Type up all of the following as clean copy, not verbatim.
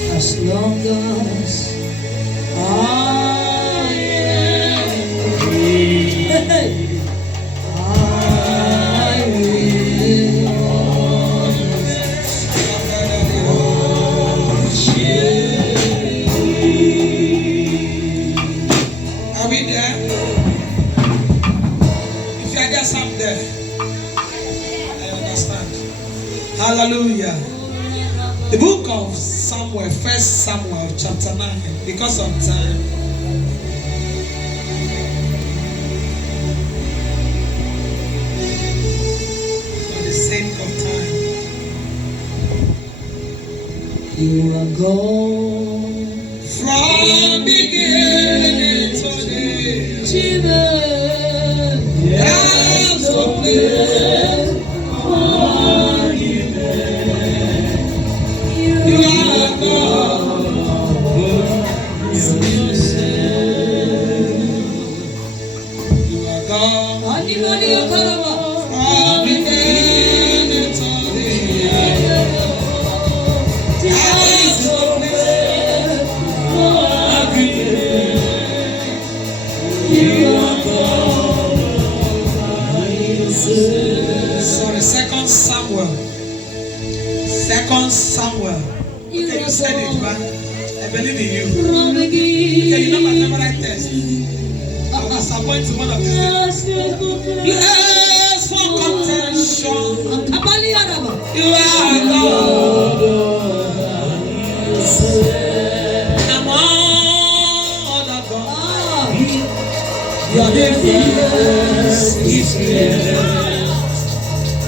As long as I am free, I will worship. Are we there? If you are there, I'm there. I understand. Hallelujah. The book of Samuel, 1 Samuel chapter 9, because of time. For the sake of time. You are God From beginning to the end. there's no place for you. You are God. You are God. From beginning to the end. There's no place for you. You are God. Sorry, Second Samuel. Okay, you said it, but I believe in you. Okay, you know my favorite test. I was disappointed one of these days. Bless for contention. You are God. Among other gods, your difference is clear.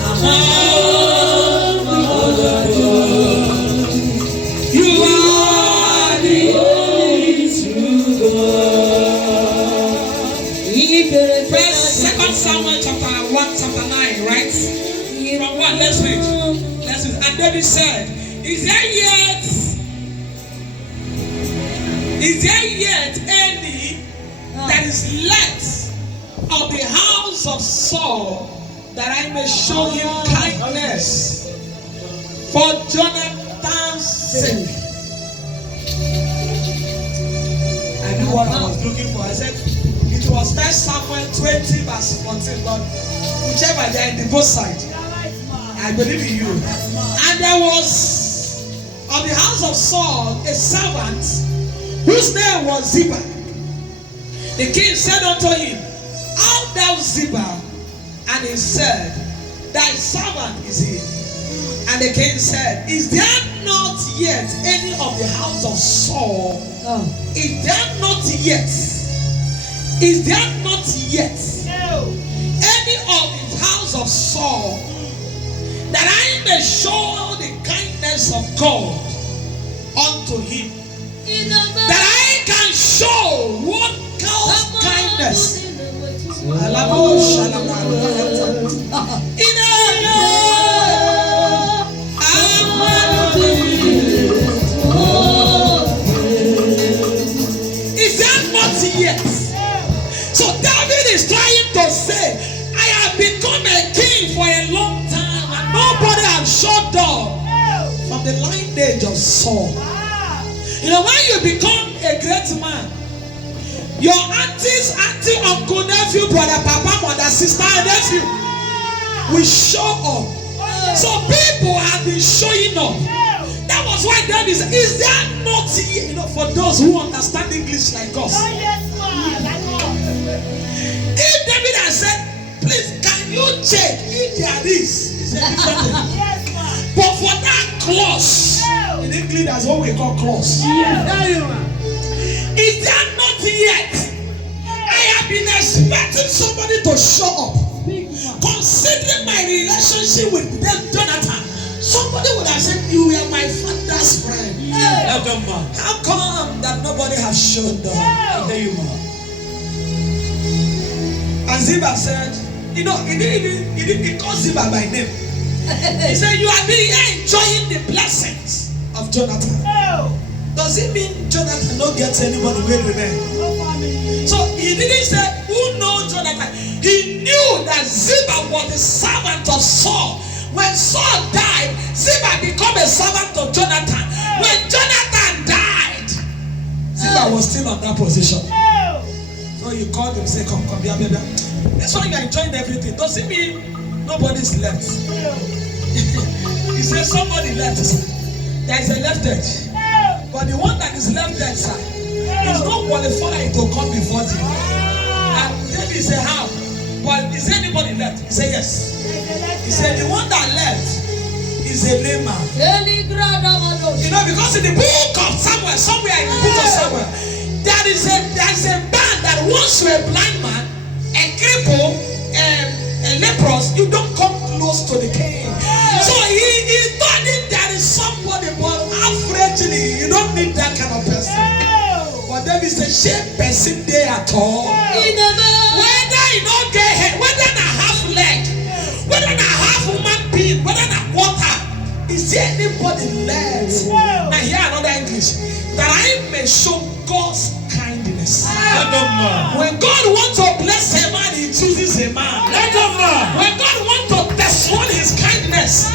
Among other gods, you are the only true God. Second Samuel chapter 1, chapter 9, right? From 1, let's read. And David said, Is there yet any that is left of the house of Saul, that I may show him kindness for Jonathan's sake? I knew what I was looking for. I said it was 1 Samuel 20 verse 14, but whichever they are in the both sides, I believe in you. And there was of the house of Saul a servant whose name was Ziba. The king said unto him, Art thou Ziba? And he said, Thy servant is he. And the king said, Is there not yet any of the house of Saul? Is there not yet any of the house of Saul, that I may show the kindness of God unto him, that I can show what God's kindness. Is that not yet? So David is trying to say, I have become a king for a long time, and nobody has showed up from the lineage of Saul. You know, when you become a great man, your aunties, auntie, uncle, nephew, brother, papa, mother, sister, and nephew will show up. So people have been showing up. That was why David said, Is there not, for those who understand English like us? If David had said, Please, can you check if there is? It's a different thing. But for that clause, in English, that's what we call clause. Is there not yet? I have been expecting somebody to show up. Considering my relationship with Jonathan, somebody would have said, You were my father's friend. How come that nobody has shown up? I tell you more. And Ziba said, he didn't call Ziba by name. He said, You have been enjoying the blessings of Jonathan. Does it mean Jonathan not gets anybody will remain? So he didn't say, Who knows Jonathan? He knew that Ziba was the servant of Saul. When Saul died, Ziba became a servant of Jonathan. When Jonathan was still on that position. So you called him, say, come, bia. That's why you are enjoying everything. Doesn't mean nobody's left. He said somebody left, sir. There is a left edge. But the one that is left edge, sir, is not qualified to come before you. And David said, how? Well, is there anybody left? He said, yes. He said, the one that left is a layman. You know, because in the book of Samuel, somewhere in the book of Samuel, there is a man that once you're a blind man, a cripple, a leprous, you don't come close to the king. So he thought that there is somebody, but averagely, you don't need that kind of person. But there is a shape person there at all. Whether you don't get head, whether not half leg, whether not half human being, whether not water, is there anybody left? Now hear another English. That I may show God's kindness. When God wants to bless a man, he chooses a man. When God wants to test one his kindness,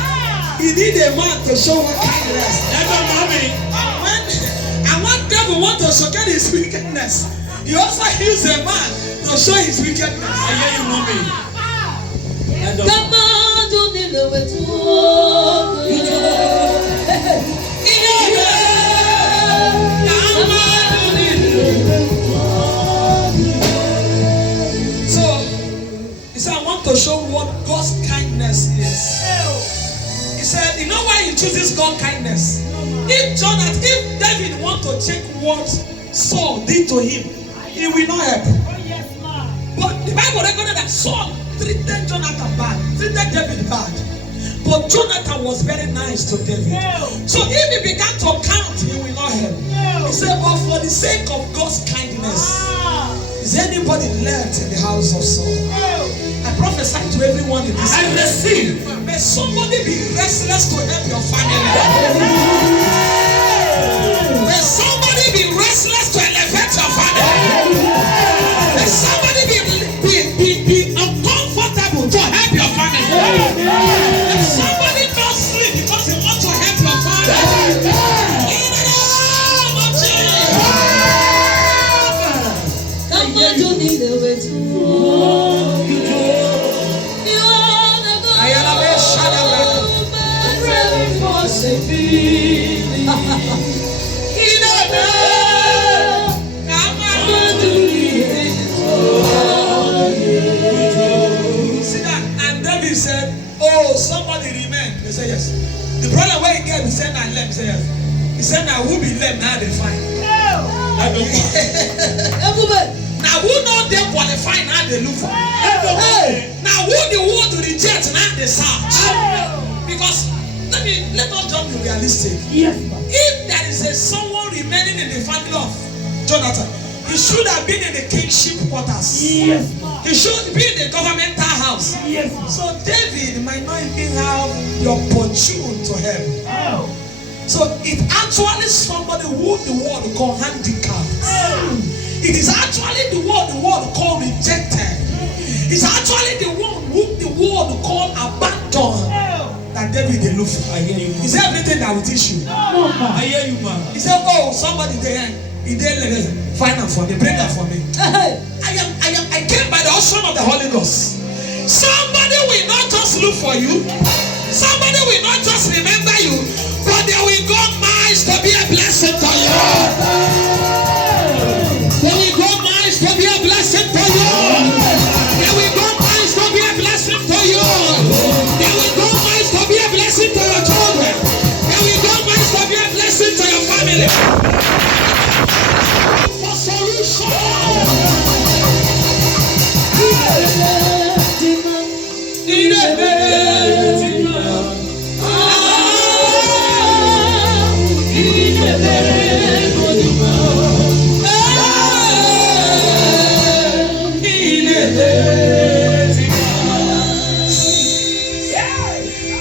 he need a man to show him kindness. And when devil wants to show his wickedness, he also uses a man to show his wickedness. I hear you, mommy. So, he said, I want to show what God's kindness is. He said, you know why he chooses God's kindness? If David want to check what Saul did to him, he will not help. But the Bible recorded that Saul treated Jonathan bad, treated David bad. But Jonathan was very nice to David. So if he began to count, he will not help. He said, but for the sake of God's kindness, is there anybody left in the house of Saul? I prophesy to everyone in this house. I receive. May somebody be restless to help your family. May somebody be restless to elevate your family. May somebody be uncomfortable to help your family. May somebody not sleep because he wants to help your family. In the name of Jesus. Come on, you need a way to walk. See that? And David said, oh, somebody remain. They said yes. The brother where he came, he said, now lem. He said yes. He said, now who be lem? Now they find. Now who know they qualify? Now they look for. Now who the world to reject? Now they search. Because let us just be realistic. Yes, if there is someone remaining in the family of Jonathan, he should have been in the kingship quarters. Yes, he should be in the governmental house. Yes, so David might not even have the opportunity to help. Oh. So it's actually somebody who the world call handicapped. Oh. It is actually the world call rejected. It's actually the one who the world call abandoned. Oh. That David they look for. I hear you. Is everything that will teach you? No, I hear you, man. He said, oh, somebody there. He did find them for me, bring them for me. I came by the unction of the Holy Ghost. Somebody will not just look for you. Somebody will not just remember you, but they will go miles to be a blessing to you. They will go miles to be a blessing to you. They will go miles to be a blessing to you. They will go miles to be a blessing to your children. They will go miles to be a blessing to your family.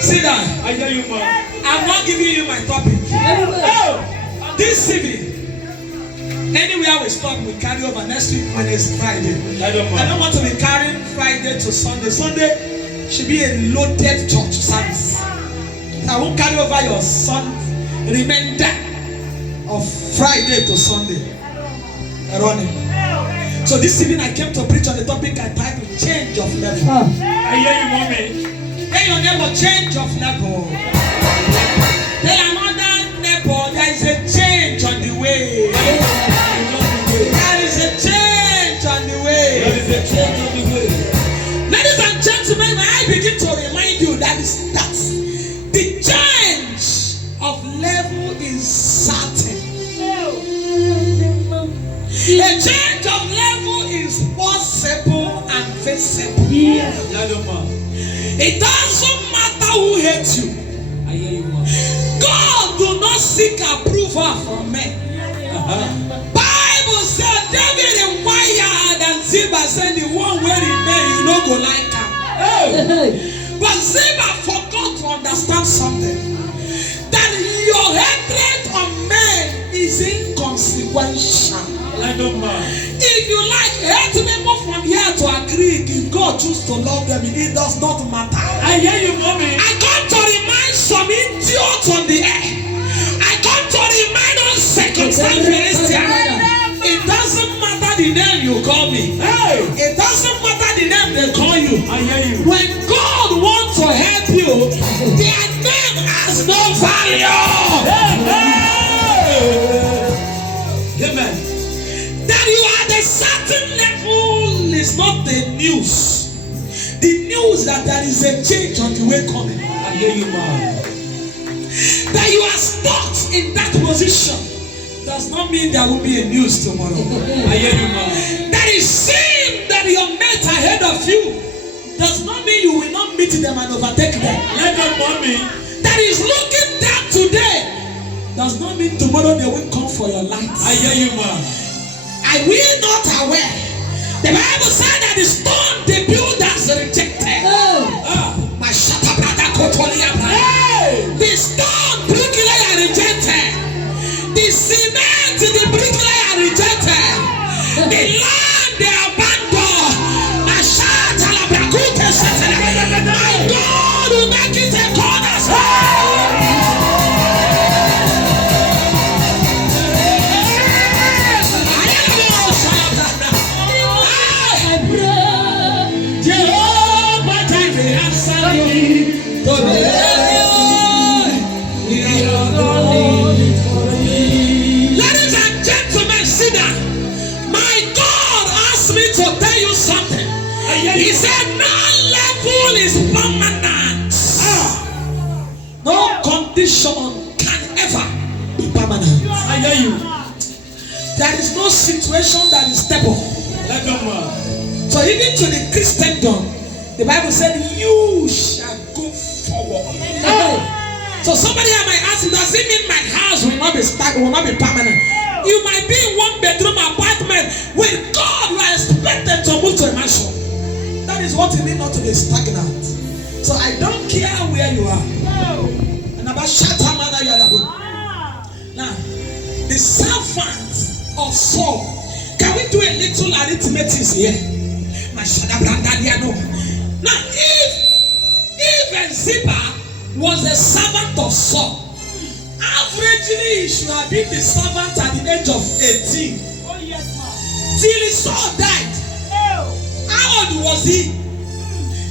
Sit down. I hear you, man. I'm not giving you my topic. Oh, this CV. Anywhere we stop, we carry over next week when it's Friday. I don't want to be carrying Friday to Sunday. Sunday should be a loaded church service. I won't carry over your son remainder of Friday to Sunday. running. So this evening I came to preach on the topic I titled change of level. I hear you, mommy. Tell your neighbor change of level. Tell another neighbor there is a change on the way. There is a change on the way. There is a change on the way. Ladies and gentlemen, may I begin to remind you that the change of level is certain. A change of level is possible and visible. It doesn't matter who hates you. I hear you, mommy. God do not seek approval from men. Bible said David inquired and Ziba said the one where he made you no go like him. But Ziba forgot to understand something. That your hatred of men is inconsequential. If you like hate people from here to agree, if God choose to love them, it does not matter. I hear you, mommy. I come to remind some idiots on the air. I come to remind us circumcised Philistines. It doesn't matter the name you call me. Hey. It doesn't matter the name they call you. I hear you. When God wants to help you, their name has no value. Amen. That you are at a certain level is not the news. The news that there is a change on the way coming. I hear you, mom. That you are stuck in that position does not mean there will be a news tomorrow. I hear you, mom. That is seeing that your mate ahead of you does not mean you will not meet them and overtake them. Let them, mommy. That is looking down today does not mean tomorrow they will come for your light. I hear you, mom. Are we not aware? The Bible said that the stone the builders rejected. My shata brother Kotolia. The stone bricklayer rejected. The cement the bricklayer rejected. The land they abandoned. My shata la brakute setele. My God will make it a cornerstone. Ladies and gentlemen, sit down. My God asked me to tell you something. He said, no level is permanent. No condition can ever be permanent. I hear you. There is no situation that is stable. Let them, mom. So even to the Christendom, the Bible said, you shall go forward. So somebody might ask, does it mean my house will not be stuck, will not be permanent? You might be in one bedroom apartment. With God, you are expected to move to a mansion. That is what it means not to be stagnant. So I don't care where you are. And about Shatamana Yalabu. Now, the servant of Saul. Can we do a little arithmetic here? Now, if Ziba was a servant of Saul, averagely he should have been the servant at the age of 18. Oh, yes, ma'am. Till Saul died. How old was he?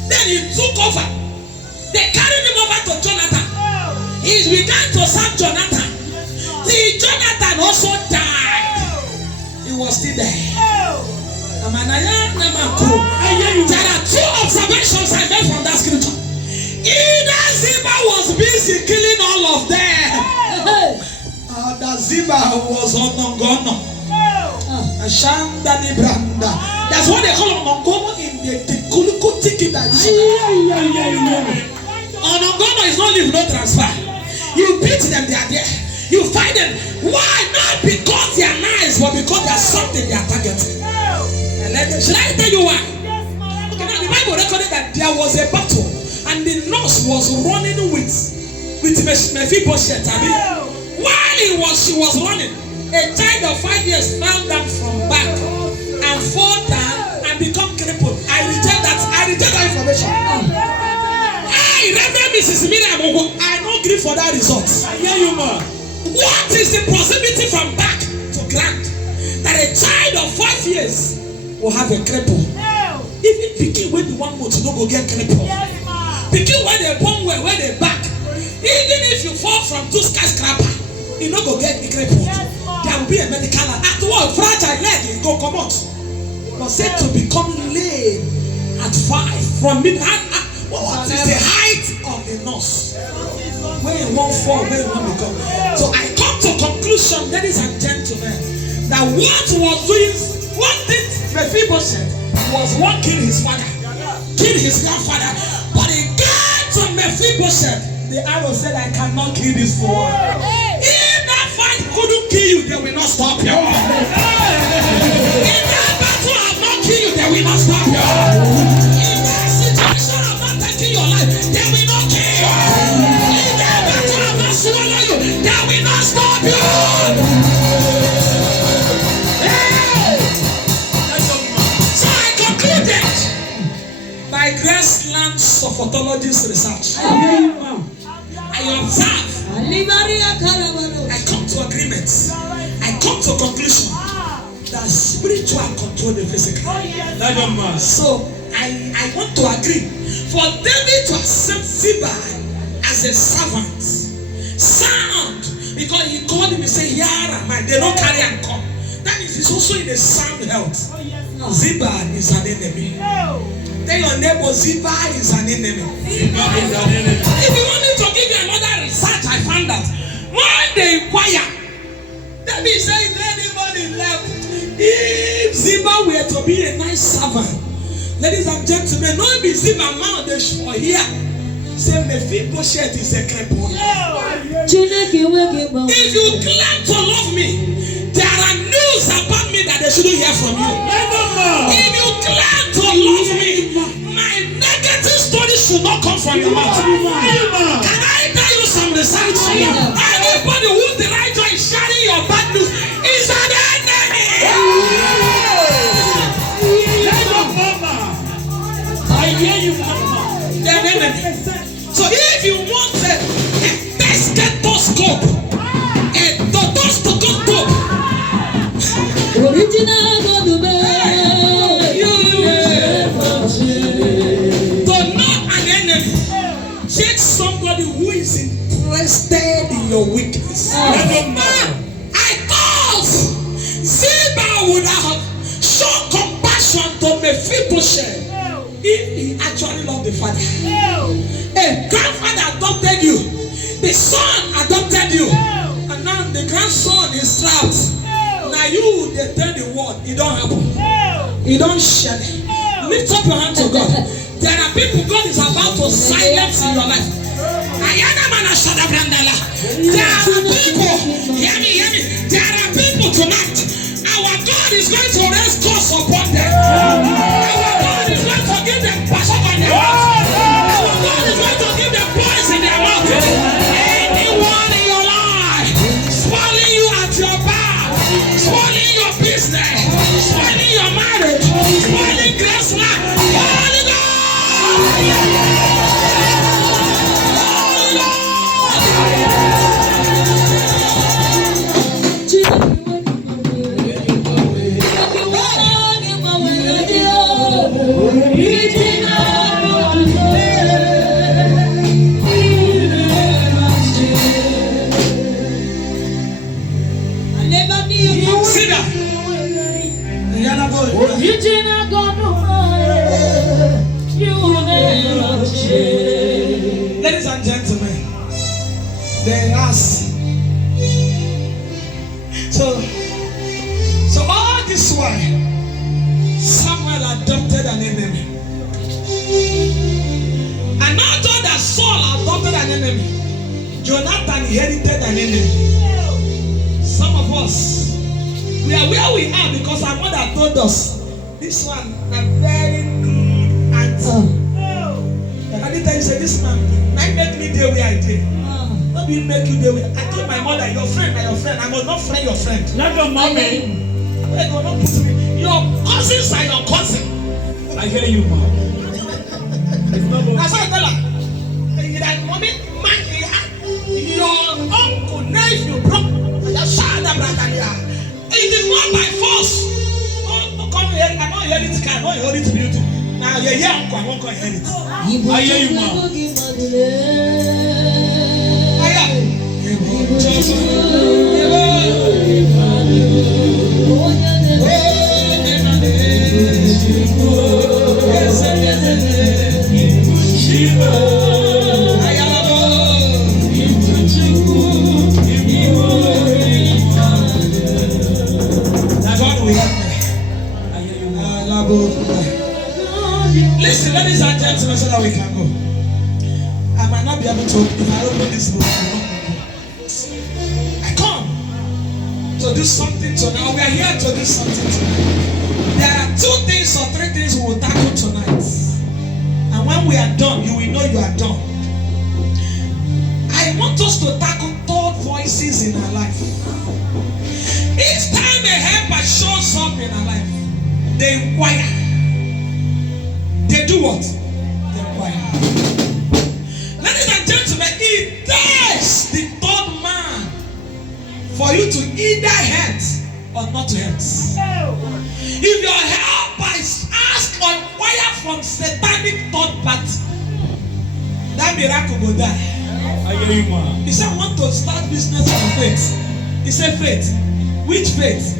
Then he took over. They carried him over to Jonathan. He began to serve Jonathan. Till Jonathan also died. He was still there. There are two observations I made from that scripture. Either Ziba was busy killing all of them, or that Ziba was onongono. That's what they call onongono in the Kulukuti tradition. Onongono is not leave no transfer. You beat them, they are there. You fight them. Why? Not because they are nice, but because they are something they are targeting. Should I tell you why? Okay, now the Bible recorded that there was a battle and the nurse was running with Mephibosheth. While she was running, a child of 5 years fell down from back and fall down and become crippled. I reject that information. Hey, Reverend Mrs. Miriam, I don't agree for that result. I hear you, man. What is the proximity from back to ground? That a child will have a cripple. Even pikin when the 1 month, you no go get cripple. Pikin when they born well, when they back. Even if you fall from 2 skyscraper, you no go get the cripple. There will be a medical at what fragile leg you go come out. But said to become lame at 5 from mid. What is the height of the nose? Where you won't fall, where you won't become. So I come to conclusion, ladies and gentlemen, that what did Mephibosheth was what killed his father, killed his grandfather. But it got to Mephibosheth, the arrow said, I cannot kill this fool. If that fight couldn't kill you, they will not stop you. If that battle has not killed you, they will not stop you. If that situation has not taken your life, they will not kill you. If that battle has not swallowed you, they will not stop you. So I concluded by Graceland's of Orthologist research. I observe. I come to agreements. I come to conclusion that spiritual control the physical. So I want to agree for David to accept Ziba as a servant. Sound, because he called him and said, here am I. They don't carry and come. That means he's also in a sound health. Ziba is an enemy. Tell your neighbor, Ziba is an enemy. If you want me to give you another research, I found out when they inquire, that means if anybody left, if Ziba were to be a nice servant, ladies and gentlemen, no be Ziba man they show here. Say Mephibosheth is a cripple. If you claim to love me, there are news about me that they shouldn't hear from you. If you claim to love me, my negative story should not come from your mouth. Can I tell you some research? Anybody who derides you is sharing your bad news is an enemy. I hear you, mama. They're an enemy. So if you want a stethoscope, a stethoscope, original God to not an enemy. Check somebody who is interested in your weakness. I thought Ziba would have shown compassion to Mephibosheth if he actually loved the father. A grandfather adopted you, the son adopted you, and now the grandson is trapped. Now you they tell the word, it don't happen. It don't share. Lift up your hand to God. There are people God is about to silence in your life. There are people, hear me. There are people tonight. Our God is going to raise curse upon them. Our God is going to give them passion on their mouth. Our God is going to give them poise in their mouth. Anyone in your life swallowing you at your back, swallowing your business, swallowing your marriage, swallowing Graceland, Holy God! Ladies and gentlemen, they ask. So all this while, Samuel adopted an enemy. And not all that Saul adopted an enemy, Jonathan inherited an enemy. Some of us, we are where we are because our mother told us this one a very good auntie. Anytime you say this man, I make me there where I did. Not be make you there where I told my mother, your friend are your friend. I must not friend your friend. Not your mommy. I will not put me. Your cousins are your cousin. I hear you, mom. That's what I tell her. That mommy, your uncle, nephew, brother, your father, brother, it is not by force. Don't come here. I don't hear the year uncle, I won't go inherit. I hear you, ma. Listen, ladies and gentlemen, so that we can go. I might not be able to, if I open this book, I come to do something tonight. We are here to do something tonight. There are 2 things or 3 things we will tackle tonight. And when we are done, you will know you are done. I want us to tackle third voices in our life. Each time a helper shows up in our life, they inquire. They do what? They inquire. Ladies and gentlemen, it takes the third man for you to either hurt or not to hurt. If your helper is asked or inquire from satanic third party, that miracle will die. I hear you, ma. He said, I want to start business on faith. He said, faith. Which faith?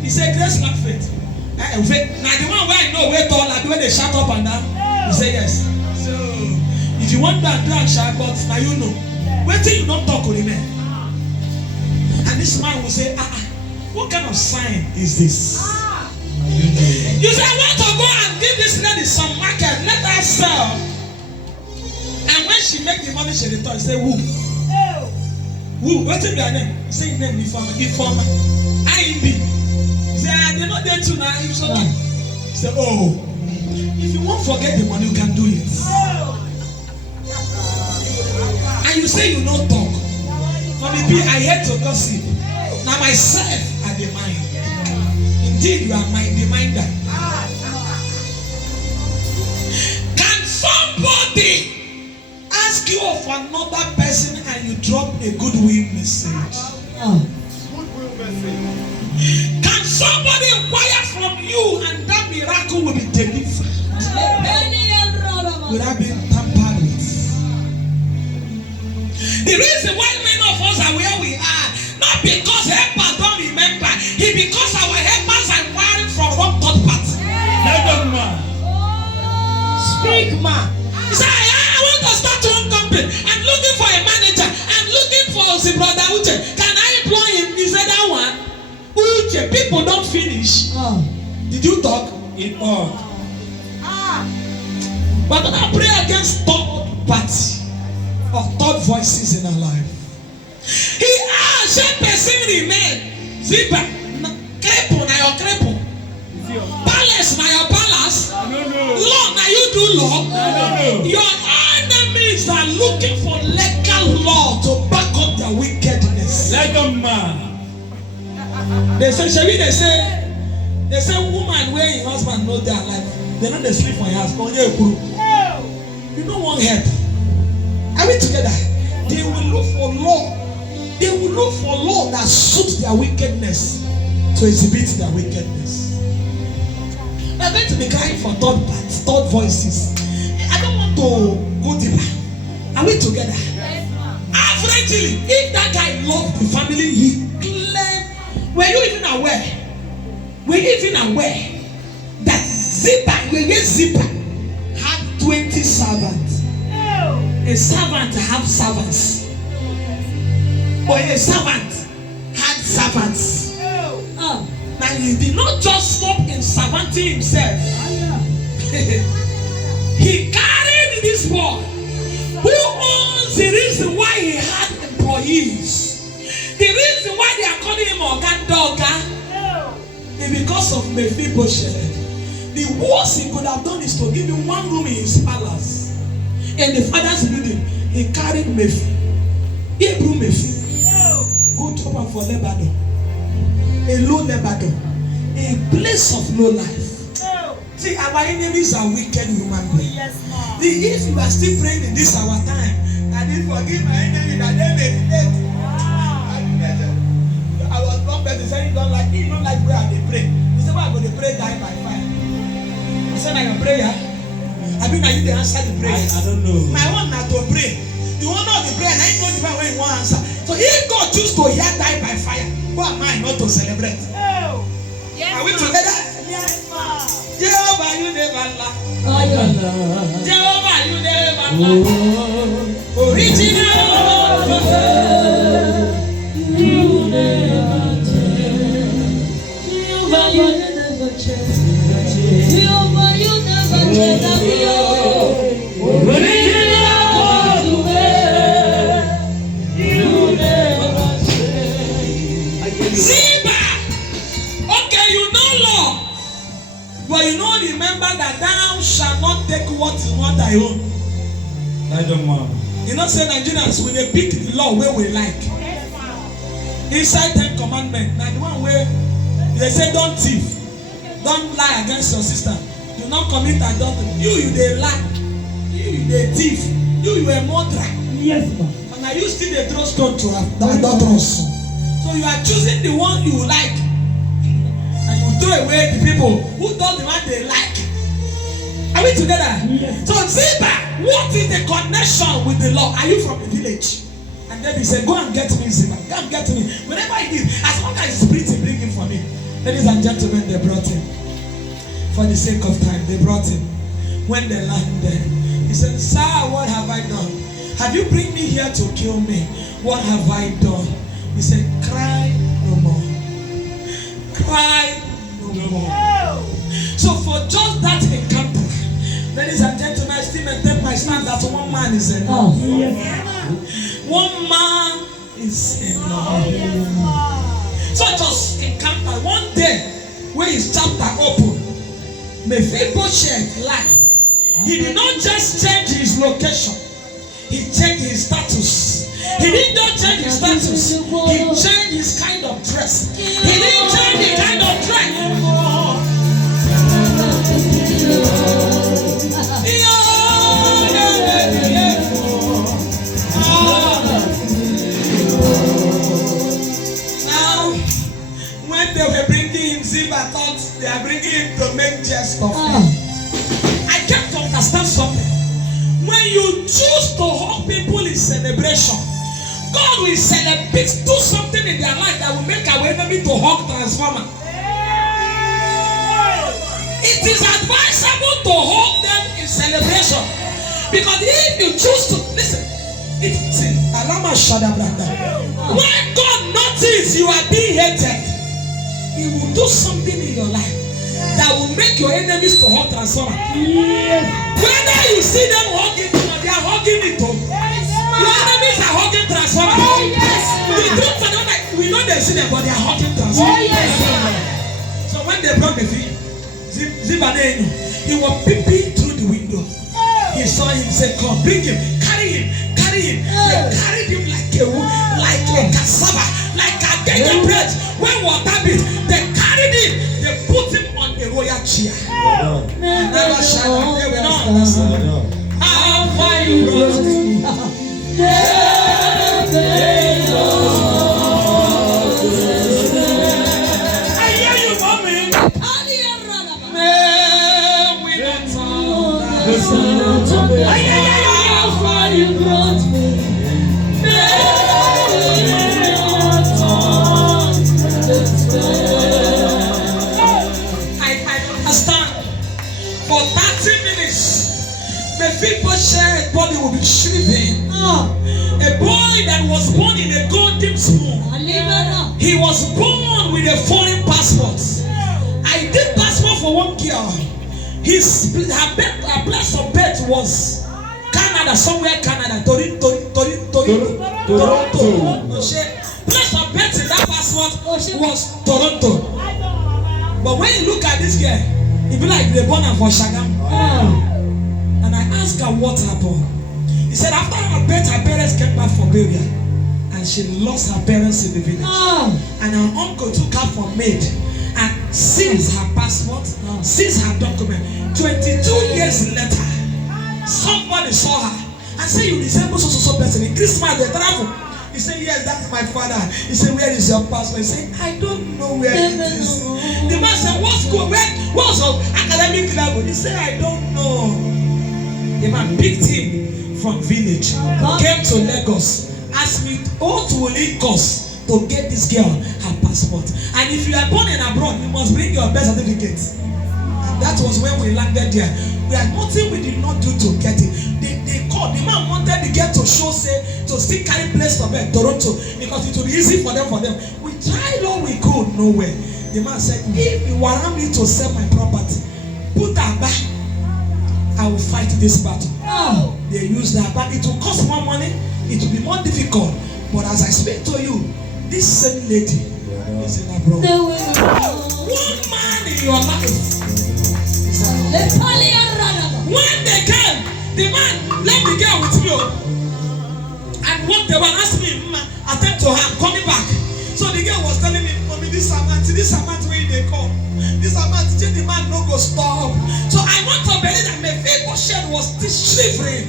He said, grace not faith. Faith. Now the one where I know where tall and where they shut up and down. He said, yes. So if you want that drag shark, but now you know. Wait till you don't talk with him. And this man will say, what kind of sign is this? You say, I want to go and give this lady some market. Let her sell. And when she make the money, she return. Say, who? Who? What's your name? Say name informer. IMB. He say, they're not there too now. He say, oh, if you won't forget the money, you can do it. And you say you don't talk. Mummyp, I hate to gossip. Now myself I the mind. Indeed, you are my reminder. Can somebody ask you of another person and you drop a goodwill message? Can somebody inquire from you and that miracle will be delivered without being tampered with? The reason why many of us are where we are, not because helpers don't remember, it's because our helpers are inquiring from wrong third party. Speak, man. He said, I want to start one company. I'm looking for a manager. I'm looking for the brother Uche. Can I employ him? He said, that one. Uche, people don't finish. Did you talk? It all. We're going to pray against third party or third voices in our life. He asked, should person remain? Ziba, cripple, na your cripple. Palace, na your palace. Law, na you do law. Your enemies are looking for legal law to back up their wickedness. Let them man. They say, Shebi, they say woman where your husband know their life. They know they sleep for your house. You don't want help. Are we together? They will look for law. They will look for law that suits their wickedness to exhibit their wickedness. We are going to be crying for third voices. I don't want to go deeper. Are we together? Averagely, if that guy loved the family, he claimed. Were you even aware? Were you even aware that Ziba had 20 servants? A servant have servants. But a servant had servants. Now he did not just stop in servanting himself. He carried this boy who owns the reason why he had employees. The reason why they are calling him Oga is because of Mephibosheth. The worst he could have done is to give him one room in his palace. In the father's building, he carried Mephi. Hebrew Mephi. Go to for Lebanon. A low Lebanon. A place of low life. See, our enemies are wicked human beings. If you are still praying in this our time, I didn't forgive my enemy that they meditate. I was one person saying he don't like where they pray. He said, why I'm going to pray die by fire? I said, I can pray here. I mean, you the answer the prayer. I don't know. My one not to pray. You want to know the prayer, and I know the prayer when you want answer. So if God choose to hear die by fire, who am I not to celebrate? Oh. Yes, Are we together? Yes, ma'am. Jehovah, you never lie. Jehovah, you never lie. Original. You never change. Jehovah, you never change. Jehovah, you never change. Original, you never change. Ziba. Okay, you know law, but you know remember that thou shalt not take what is not thy own. I don't know. You know, say Nigerians when they pick the law where we like. Inside 10 commandments, now the one where they say don't thief, don't lie against your sister, do not commit adultery. You they lie, you they thief, you a murderer. Yes, ma'am. And now you still they throw stone to adulterers. So you are choosing the one you like, and you throw away the people who don't the one they like. Are we together? Yes. So Ziba, what is the connection with the law? Are you from the village? And David said, go and get me Ziba. Go and get me. Whenever he did, as long as it's pretty, bring him for me. Ladies and gentlemen, they brought him. For the sake of time, they brought him. When they landed, he said, sir, what have I done? Have you bring me here to kill me? What have I done? He said, cry no more. Cry no more. So for just that encounter, ladies and gentlemen, I still maintain my stand that one man is enough. One man is enough. So just encounter one day when his chapter opened, Mephibosheth's life. He did not just change his location, he changed his status. He didn't just change his status, he changed his kind of dress. He didn't change the kind of dress. Now, when they were bringing him, Ziba thought they are bringing him to make jest of him. I came to understand something. When you choose to hug people in celebration, God will celebrate, do something in their life that will make our enemy to hug transformer. It is advisable to hold them in celebration, because if you choose to listen, when God notices you are being hated, He will do something in your life that will make your enemies to hug transformer. Whether you see them hugging it or they are hugging it, your enemies are hugging transformer. The truth for them, like we know they see them, but they are hugging transformer. So when they brought the thing, Zibanenu, he was peeping through the window. He saw him, said, come, bring him, carry him, carry him. They carried him like a cassava, like a baby bread. When water beat, they carried him, they put him on a royal chair. Never shall they will not understand. How far you brought me. I hear you, mommy. How far you brought me. I understand. For 30 minutes, Mephibosheth's body will be shriveling. A boy that was born in a golden spoon. He was born with a foreign passport. I did passport for one girl. Her place of birth was Canada, somewhere Canada, Toronto. Place of birth in that passport was Toronto. But when you look at this girl, it be like they born her for Shagam. And I asked her what happened. He said after her birth, her parents came back for burial, and she lost her parents in the village. And her uncle took her for maid and seized her passport, seized her document. 22 years later, somebody saw her and said, you resemble so person. In Christmas they travel. He said, yes, that's my father. He said, where is your passport? He said, I don't know where it is. The man said, what school? What's your academic level? He said, I don't know. The man picked him from village, came to Lagos, asked me, what will it cost to get this girl her passport? And if you are born in abroad, you must bring your birth certificate. And that was when we landed there. We had nothing we did not do to get it. They called. The man wanted the girl to show, say, to still carry place to bed, Toronto, because it would be easy for them. We tried all we could, nowhere. The man said, if you want me to sell my property, put her back. I will fight this battle. Oh. They used that, but it will cost more money. It will be more difficult. But as I speak to you, this same lady is in abroad. One man in your life is abroad. When they came, the man left the girl with me. And what they were asking me, attend to her, coming back. So the girl was telling me, mommy, this amount where they come. This amount, the man no go stop. So I want to believe that my faithful shed was shivering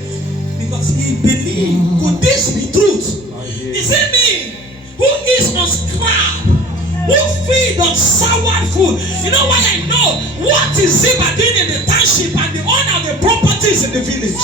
because he believed, could this be truth? Is it me who is on scrap, who feed on sour food? You know why I know what is Ziba doing in the township and the owner of the properties in the village?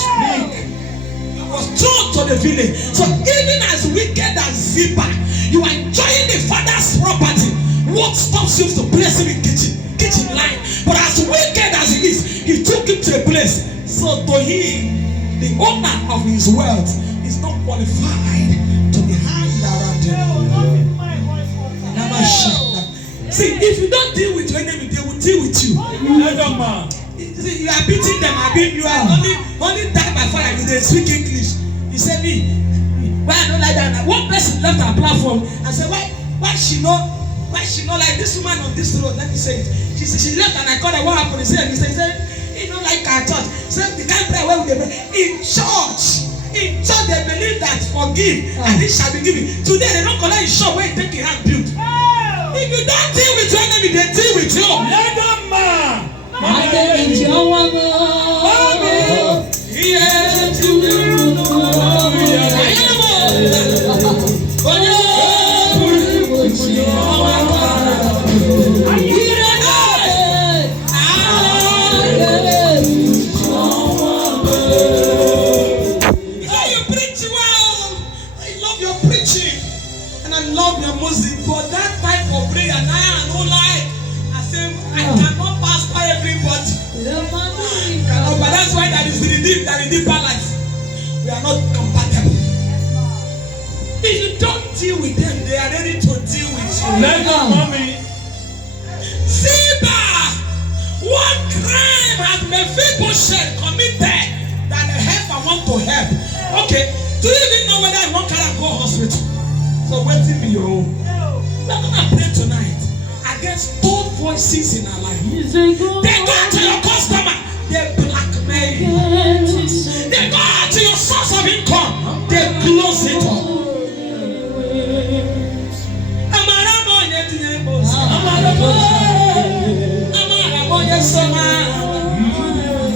He was thrown to the village. So even as wicked as Ziba, you are enjoying the father's property. What stops you to place him in kitchen line? But as wicked as he is, he took him to a place. So to him, the owner of his wealth is not qualified to be hanged around him. See, if you don't deal with your enemy, they will deal with you. See, you are beating them. You are only die by fire. They speak English. You say me, why I don't like that? One person left our platform and said, why she not like this woman on this road? Let me say it. She said she left and I called her. What happened? He said he don't like our church. So the guy pray where would they pray? In church they believe that forgive and it shall be given. Today they don't call it in shop where you take your hand build. If you don't deal with your enemy, they deal with you. Let them man. That in deeper life, we are not compatible. If you don't deal with them, they are ready to deal with you. Let them, mommy. Ziba, what crime has Mephibosheth committed that the helper want to help? Okay, do you even know whether I want to go hospital? So waiting me your own. We are gonna pray tonight against both voices in our life. They go to your customer. They blackmail you. They go to your source of income. They close it up.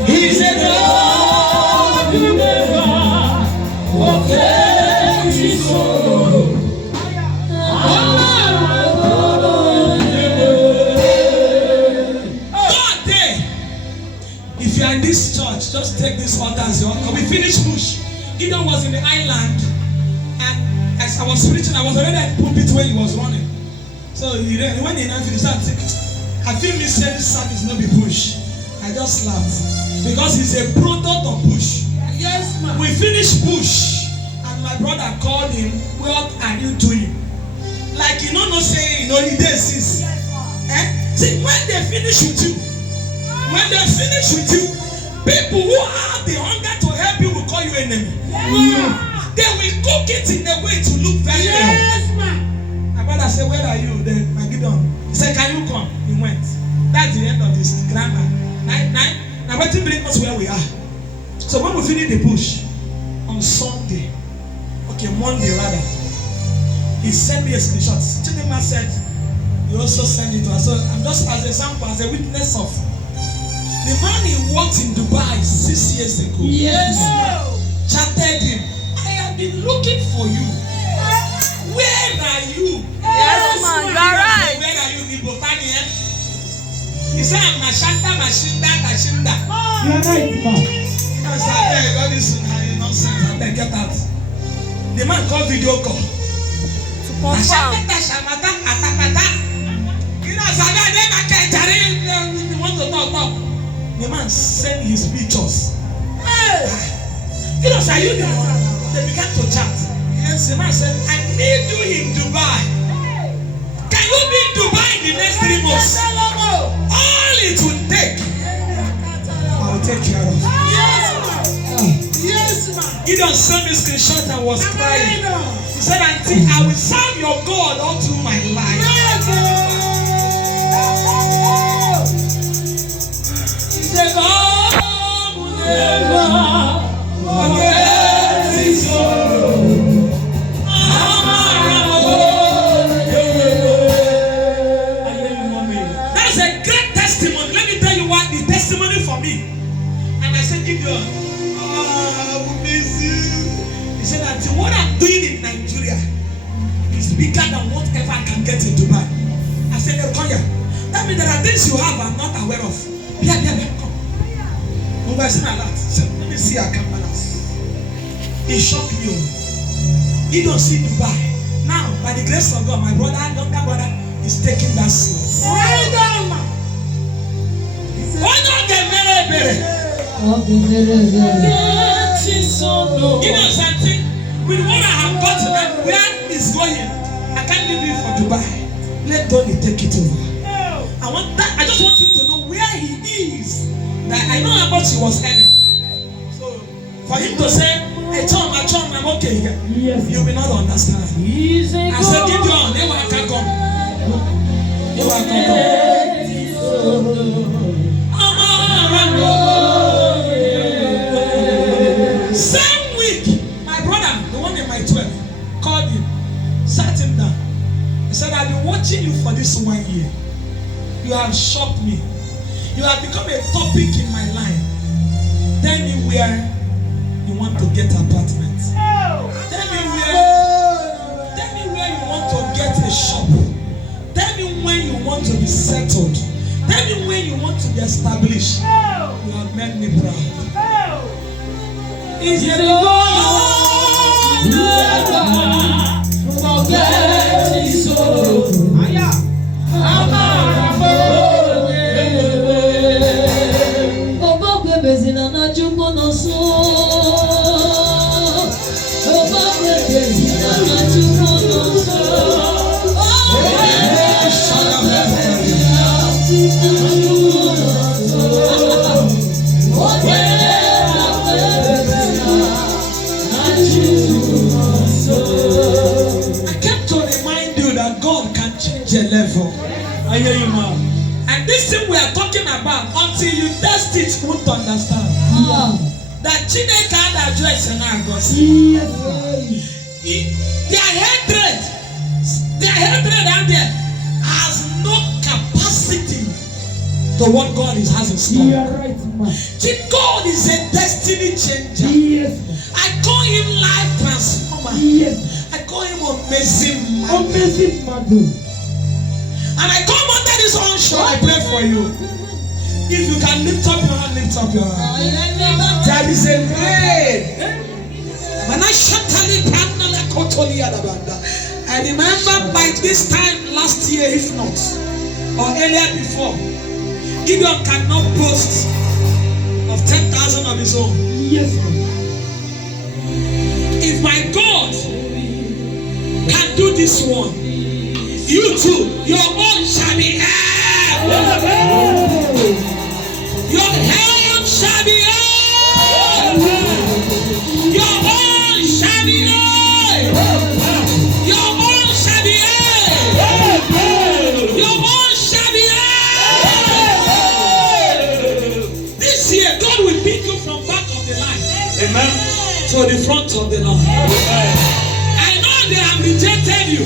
He's a God who never forgets his soul. If you are in this church, just take this altar as your altar. We finished push. Gideon was in the island, and as I was preaching, I was already at the pulpit where he was running. So when he now finished, I feel me say this service no be push. I just laughed because he's a product of push. Yes, ma'am. We finished push, and my brother called him. What are you doing? Like you know, no saying, he did this. See, when they finish with you. When they finish with you, people who have the hunger to help you will call you enemy. Yeah. They will cook it in a way to look very well. Yes, man. My brother said, where are you? Then I get on. He said, can you come? He went. That's the end of this grammar. Now what bring us where we are? So when we finish the push on Sunday, okay, Monday rather, he sent me a screenshot. Chidima said, he also sent it to us. So I'm just as an example, as a witness of the man he worked in Dubai 6 years ago. Yes. Chatted him. I have been looking for you. Where are you? Yes, man, you are right. Where are you, Nibotani? He said, I'm Mashanta, Mashinda, Kashinda. You are right, man. Mr. Beg, all this nonsense. I beg, get out. The man called video call. To confirm. You know, you want to talk. The man sent his pictures. You know, sir, you know, they began to chat. Yes, the man said, I need you in Dubai. Can you be in Dubai in the next 3 months? All it will take, I will take care of. Yes, man. Gideon sent me a screenshot and was crying. He said, Auntie, I will serve your God all through my life. He said, God will never forget his sorrow. That's a great testimony. Let me tell you what the testimony for me. And I said, Gideon, I will miss you. He said, Auntie, what I'm doing in Nigeria is bigger than whatever I can get in Dubai. I said, Konya, that means there are things you have I'm not aware of. Yeah, come. Let me see our balance. It shocked me. He don't see Dubai. Now, by the grace of God, my brother, younger brother, is taking that slot. Right down, man. Why not get better? You know something? With what I have gotten and where it's going, I can't leave it for Dubai. Let God take it over. I just want you to know where he is. That I know how much he was earning. So for him to say, hey Tom, I'm okay here. Yes. You will not understand. I said, give you on, they will come. You will come. Same week, my brother, the one in my 12, called him, sat him down. He said, I've been watching you for this 1 year. You have shocked me. You have become a topic in my life. Tell me where you want to get apartment. Tell me where you want to get a shop. Tell me when you want to be settled. Tell me when you want to be established. You have made me proud. Is it God never forget his soul? Level. I hear you, man. And this thing we are talking about, until you test it, you won't understand. That Chineke had address in our gospel. Their hatred out there has no capacity to what God has in store. Right, man. God is a destiny changer. Yes. I call him life transformer. Yes. I call him amazing man. Amazing man. And I come under this onshore, I pray for you. If you can lift up your hand, lift up your hand. There is a rain. I remember by this time last year, if not, or earlier before, Gideon cannot boast of 10,000 of his own. Yes, man. If my God can do this one, you too, your own shall be held. Your hand shall be held. Your own shall be held. Your own shall be held. Your own shall be held. This year, God will pick you from back of the line. Amen. To the front of the line. I know they have rejected you.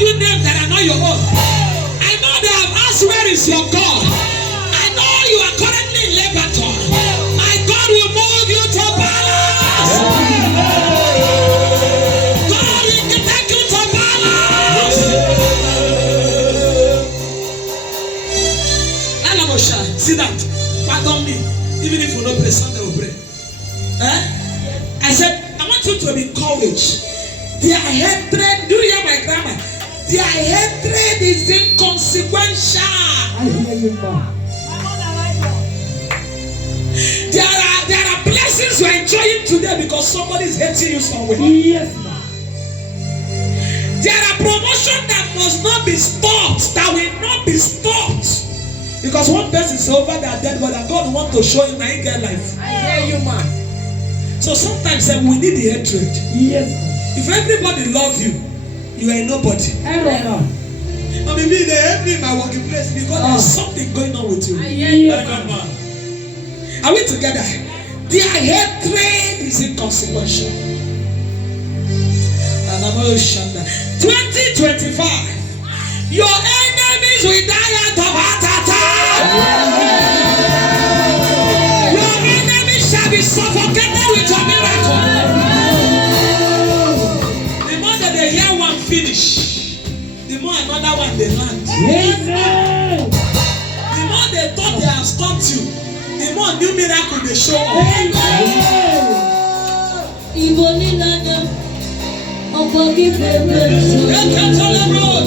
You names that are not your own. I know they have asked, where is your God? I know you are currently in Lebanon. My God will move you to balance. God will take you to balance. Sit down. Pardon me. Even if you don't pray, Sunday will pray. I said, I want you to be encouraged. Their hatred, do you hear my grammar? Their hatred is inconsequential. I hear you, ma. There are blessings you're enjoying today because somebody is hating you somewhere. Yes, ma. There are promotions that must not be stopped, that will not be stopped. Because one person is over their dead body and God wants to show him that he get life. I hear you, man. So sometimes we need the hatred. Yes, ma. If everybody loves you, you are nobody. Error. I mean, they hate me in my working place because there's something going on with you. I hear you, I man. got man. Are we together? Their hatred is inconsequential. And I'm going to shut down. 2025. Your enemies will die out of heart attack. Your enemies shall be suffocated with your miracle. The more that they hear one finish, the more another one they land. Amen. The more they thought they have stopped you, the more new miracle they show up. They can't tell the road.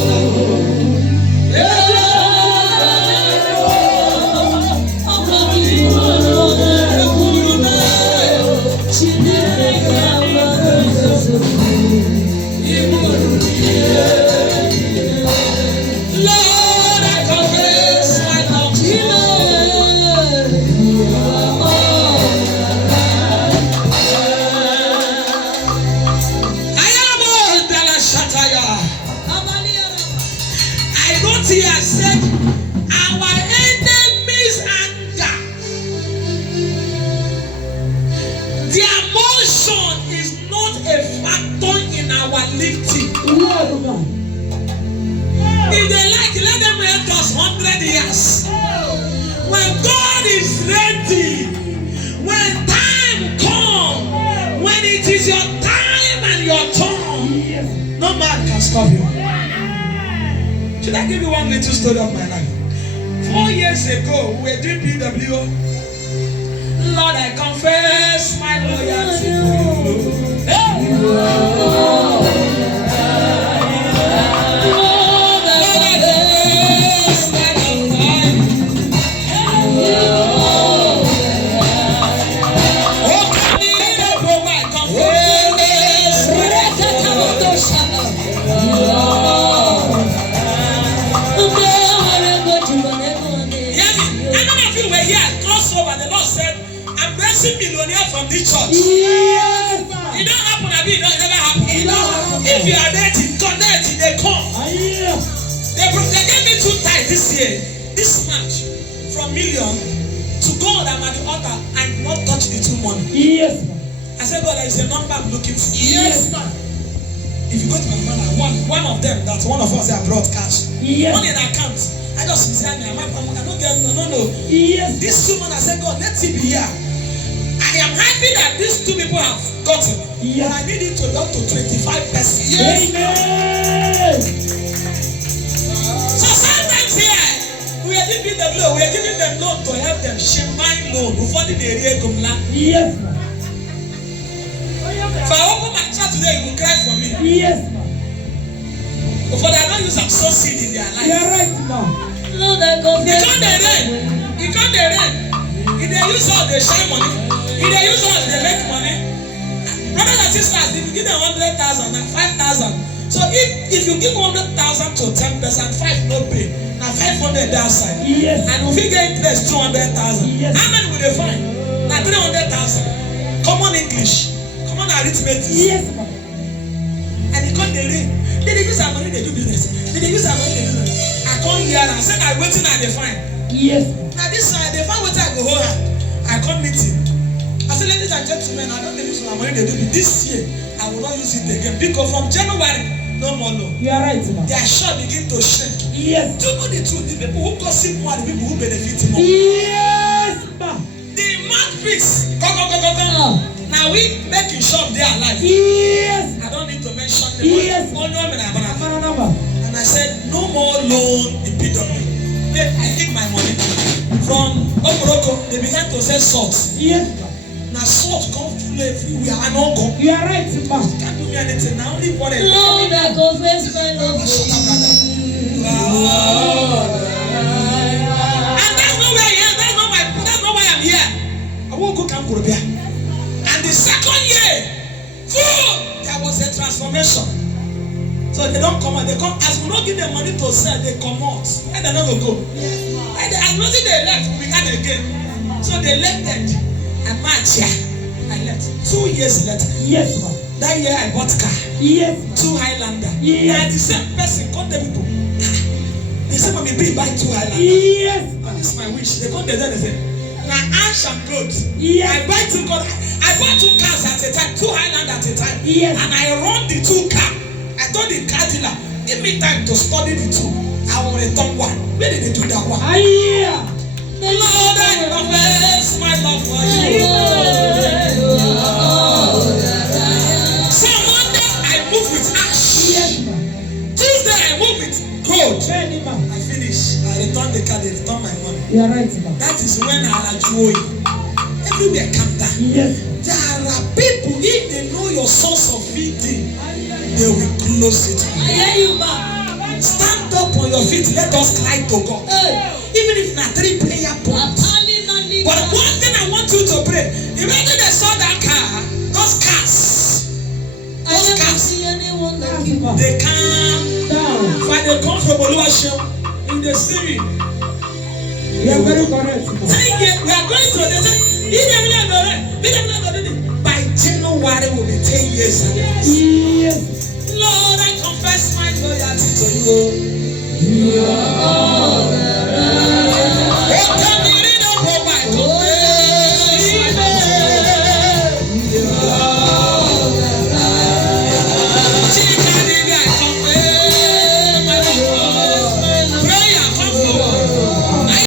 Lord, I confess my love to you. I am all Dalashataya. I wrote here, I said, our enemies' anger, their motion is not a factor in our lifting. If they like, let them help us 100 years. When God is ready, when time comes, when it is your time and your turn, no man can stop you. Should I give you one little story of my life? 4 years ago, we were doing PW. Lord, I confess my loyalty for you. Hey! Millionaire from this church. Yes, It don't happen, it don't never happen. If you are ready, connect, they come. They gave me 2 tithes this year. This much from million to God. I'm at the altar and not touch the 2 money. Yes, I said, God, there is a number I'm looking for. Yes, if you go to my mother, one of them, that's one of us that brought cash. Yes. Money in account. I just said, I don't get no. Yes. This 2 months, I said, God, let it be here. I am happy that these 2 people have gotten. Yes. But I need it to go to 25%. Yes. Amen. So sometimes here, we are giving them loan. We are giving them loan to help them. Shemai loan. Before the area come land. Yes. If I open my church today, you will cry for me. Yes. Before I don't use some sow seed in their life. You are right, ma. They come the rain. It come the rain. If they use all the shine money, if they use all they make money. Brothers and sisters, if you give them 100,000 and 5,000, so if you give 100,000 to 10%, 5 no pay, now 500 downside. Yes. And if you get interest 200,000, yes. How many will they find? Now 300,000. Common English, common arithmetic. Yes. And it come the rain. They use our money, they do business. They use our money, they do business. I come here and say I waiting and they find. Yes. Now this side, they find what I go hold. I come meeting. I say, ladies and gentlemen, I don't use my money, they do it. This year, I will not use it again. Because from January, no more loan. You are right, ma. Their shop begin to shrink. Yes. Do you know the truth? The people who gossip more, the people who benefit more. Yes, ma. The mouthpiece. Go. Now we making sure they are alive. Yes. I don't need to mention the Yes. And I said, no more loan in PW. I take my money. From Oporoko, they began to say salt. Yes, ma. Now salt come flow everywhere. I don't go. You are right, ma. Can't do me anything. Now only what I do. Lord, I confess my love for you. And that's not where I am. That's not why I'm here. I won't go Camp Korobia. And the second year, there was a transformation. So they don't come out. They come as we don't give them money to sell. They come out. And they're not gonna go. And as nothing they left, we began again. So they left them. And March, I left. 2 years later. Yes, ma. That year I bought car. Yes. 2 Highlander. Yes. And the same person called them people. They said, "Mommy, be buy 2 Highlander." Yes, ma. This is my wish. They come there and say, "Now ash and gold." Yes. I buy 2 gold. I bought 2 cars at a time, 2 Highlander at a time. Yes. And I run the 2 car. I told the car dealer, give me time to study the 2. I will return 1. Where did they do that one? Aye. Lord, I confess my love for you. So Monday I move with ash. Yes, ma. Tuesday I move with gold. Ready, ma. I finish. I return the car. They return my money. You are right, ma. That is when I enjoy. Everywhere calm down. Yes. There are people, if they know your source of feeding, they will close it. I hear you, ma. Stand up on your feet. Let us cry to God. Even if not 3 prayer points. But one thing I want you to pray. Imagine they saw that car, those cars. Those cars. They come. Down. When they come from Oluwaseun in the city. You are very correct, ma. 10 years, we are going to the by January will be 10 years. Yes. Lord, I confess my loyalty to you. You are